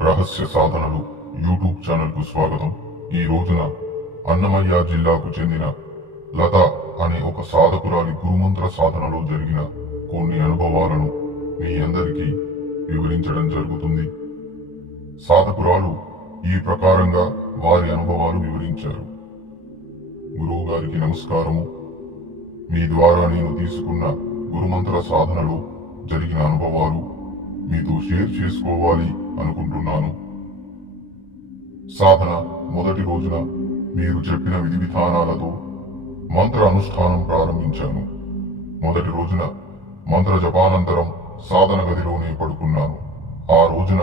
రహస్య సాధనలు యూట్యూబ్ ఛానల్కు స్వాగతం. ఈ రోజున అన్నమయ్య జిల్లాకు చెందిన లత అనే ఒక సాధకురాలి గురుమంత్ర సాధనలో జరిగిన కొన్ని అనుభవాలను మీ అందరికీ వివరించడం జరుగుతుంది. సాధకురాలు ఈ ప్రకారంగా వారి అనుభవాలు వివరించారు. గురువు గారికి నమస్కారము. మీ ద్వారా నేను తీసుకున్న గురుమంత్ర సాధనలో జరిగిన అనుభవాలు మీతో షేర్ చేసుకోవాలి అనుకుంటున్నాను. సాధన మొదటి రోజున మీరు చెప్పిన విధి విధానాలతో మంత్ర అనుష్ఠానం ప్రారంభించాను. మొదటి రోజున మంత్ర జపానంతరం సాధన గదిలోనే పడుకున్నాను. ఆ రోజున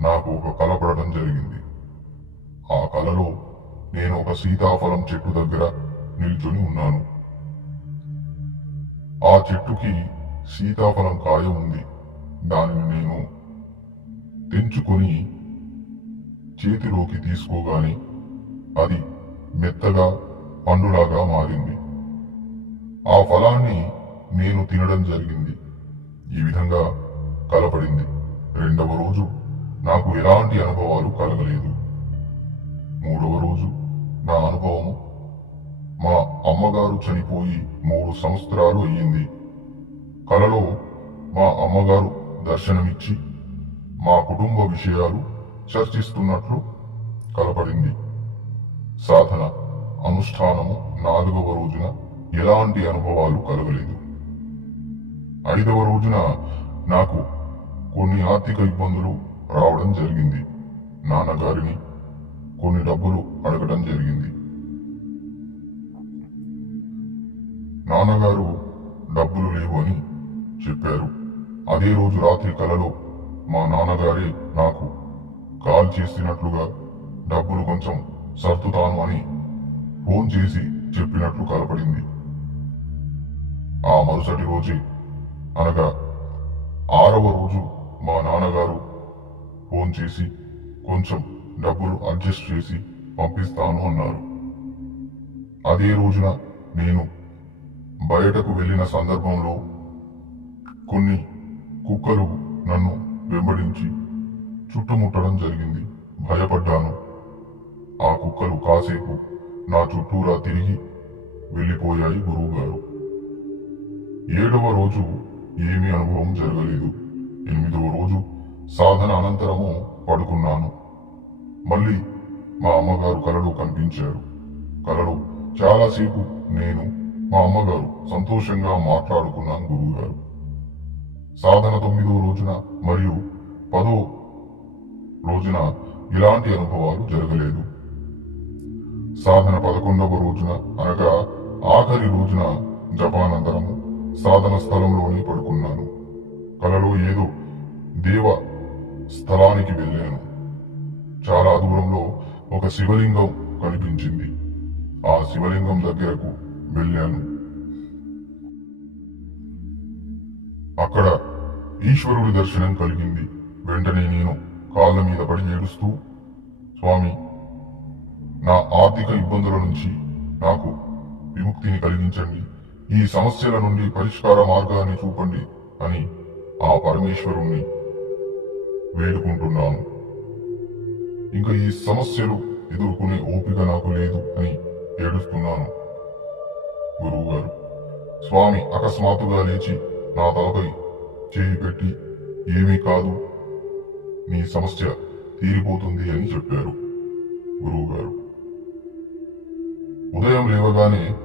నాకు ఒక కల పడటం జరిగింది. ఆ కలలో నేను ఒక సీతాఫలం చెట్టు దగ్గర నిల్చొని ఉన్నాను. ఆ చెట్టుకి సీతాఫలం కాయ ఉంది. దానిని నేను తెంచుకొని చేతిలోకి తీసుకోగానే అది మెత్తగా పండులాగా మారింది. ఆ ఫలాన్ని నేను తినడం జరిగింది. ఈ విధంగా కలపడింది. రెండవ రోజు నాకు ఎలాంటి అనుభవాలు కలగలేదు. మూడవ రోజు నా అనుభవము మా అమ్మగారు చనిపోయి మూడు సంవత్సరాలు అయ్యింది. కలలో మా అమ్మగారు దర్శనమిచ్చి మా కుటుంబ విషయాలు చర్చిస్తున్నట్లు కలపడింది. సాధన అనుష్ఠానము నాలుగవ రోజున ఎలాంటి అనుభవాలు కలగలేదు. ఐదవ రోజున నాకు కొన్ని ఆర్థిక ఇబ్బందులు రావడం జరిగింది. నాన్నగారిని కొన్ని డబ్బులు అడగడం జరిగింది. నాన్నగారు డబ్బులు లేవు అని చెప్పారు. అదే రోజు రాత్రి కలలో మా నాన్నగారే నాకు కాల్ చేసినట్లుగా డబ్బులు కొంచెం సర్దుతాను అని ఫోన్ చేసి చెప్పినట్లు కలపడింది ఆ మరుసటి రోజు అనగా ఆరవ రోజు మా నాన్నగారు ఫోన్ చేసి కొంచెం డబ్బులు అడ్జస్ట్ చేసి పంపిస్తాను అన్నారు. అదే రోజున నేను బయటకు వెళ్ళిన సందర్భంలో కొన్ని కుక్కలు నన్ను వెంబడించి చుట్టుముట్టడం జరిగింది. భయపడ్డాను. ఆ కుక్కలు కాసేపు నా చుట్టూరా తిరిగి వెళ్ళిపోయాయి గురువుగారు. ఏడవ రోజు ఏమీ అనుభవం జరగలేదు. ఎనిమిదవ రోజు సాధన అనంతరము పడుకున్నాను. మళ్ళీ మా అమ్మగారు కలలో కనిపించారు. కలలో చాలాసేపు నేను మా అమ్మగారు సంతోషంగా మాట్లాడుకున్నాను గురువుగారు. సాధన తొమ్మిదవ రోజున మరియు పదో రోజున ఇలాంటి అనుభవాలు జరగలేదు. సాధన పదకొండవ రోజున అనగా ఆఖరి రోజున జపానంతరము సాధన స్థలంలోనే పడుకున్నాను. కలలో ఏదో దేవ స్థలానికి వెళ్ళాను. చాలా దూరంలో ఒక శివలింగం కనిపించింది. ఆ శివలింగం దగ్గరకు వెళ్ళాను. అక్కడ ఈశ్వరుడి దర్శనం కలిగింది. వెంటనే నేను కాళ్ళ మీద పడి ఏడుస్తూ స్వామి నా ఆర్థిక ఇబ్బందుల నుంచి నాకు విముక్తిని కలిగించండి. ఈ సమస్యల నుండి పరిష్కార మార్గాన్ని చూపండి అని ఆ పరమేశ్వరుణ్ణి వేడుకుంటున్నాను. ఇంకా ఈ సమస్యలు ఎదుర్కొనే ఓపిక నాకు లేదు అని ఏడుస్తున్నాను గురువు గారు స్వామి అకస్మాత్తుగా లేచి నా తలపై చేయి పెట్టి ఏమీ కాదు. నీ సమస్య తీరిపోతుంది అని చెప్పారు గురువుగారు. ఉదయం లేవగానే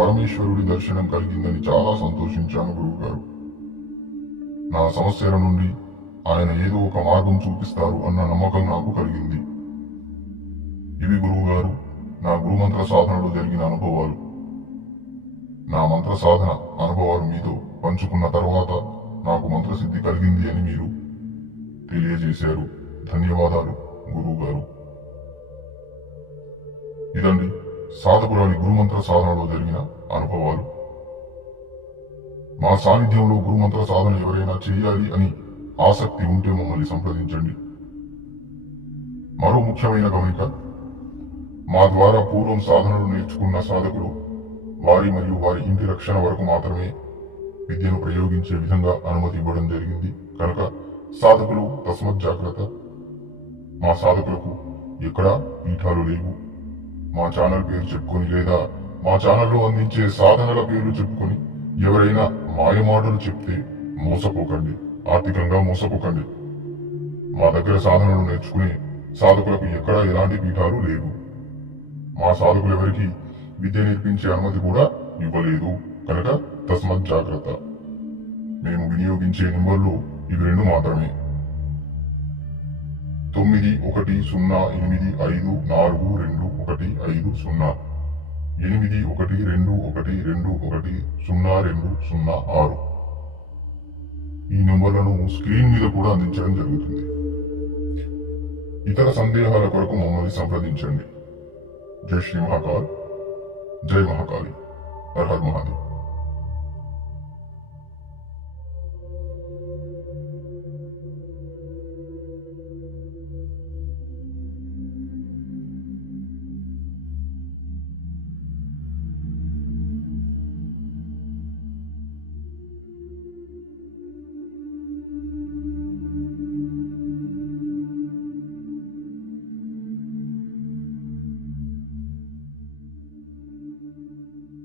పరమేశ్వరుడి దర్శనం కలిగిందని చాలా సంతోషించాను గురువుగారు. నా సమస్యల నుండి ఆయన ఏదో ఒక మార్గం చూపిస్తారు అన్న నమ్మకం నాకు కలిగింది. ఇవి గురువుగారు నా గురుమంత్ర సాధనలో జరిగిన అనుభవాలు. నా మంత్ర సాధన అనుభవాలు మీతో పంచుకున్న తర్వాత నాకు మంత్రసిద్ధి కలిగింది అని మీరు తెలియజేశారు. ధన్యవాదాలు గురువు గారు ఇదండి సాధకురాలి గురుమంత్ర సాధనలో జరిగిన అనుభవాలు. మా సాన్నిధ్యంలో గురుమంత్ర సాధన ఎవరైనా చేయాలి అని ఆసక్తి ఉంటే మమ్మల్ని సంప్రదించండి. మరో ముఖ్యమైన గమనిక మా ద్వారా పూర్వం సాధనలు నేర్చుకున్న సాధకులు వారి మరియు వారి ఇంటి రక్షణ వరకు మాత్రమే విద్యను ప్రయోగించే విధంగా అనుమతి ఇవ్వడం జరిగింది. కనుక సాధకులు తస్మత్ జాగ్రత్త. మా సాధకులకు ఎక్కడా పీఠాలు లేవు. మా ఛానల్ పేరు చెప్పుకొని లేదా మా ఛానల్లో అందించే సాధనల పేర్లు చెప్పుకొని ఎవరైనా మాయమాటలు చెప్తే మోసపోకండి. ఆర్థికంగా మోసపోకండి. మా దగ్గర సాధనలు నేర్చుకునే సాధకులకు ఎక్కడా ఎలాంటి పీఠాలు లేవు. మా సాధకులు ఎవరికి విద్య నేర్పించే అనుమతి కూడా ఇవ్వలేదు. కనుక తస్మత్ జాగ్రత్త. మేము వినియోగించే నెంబర్లు ఇవి రెండు మాత్రమే. తొమ్మిది ఒకటి సున్నా ఎనిమిది ఐదు నాలుగు రెండు ఒకటి ఐదు సున్నా. ఎనిమిది ఒకటి రెండు ఒకటి రెండు ఒకటి సున్నా రెండు సున్నా ఆరు. ఈ నెంబర్లను స్క్రీన్ మీద కూడా అందించడం జరుగుతుంది. ఇతర సందేహాల కొరకు మమ్మల్ని సంప్రదించండి. జై శ్రీ మహాకాల్. जय महाकाली। हर हर महादेव।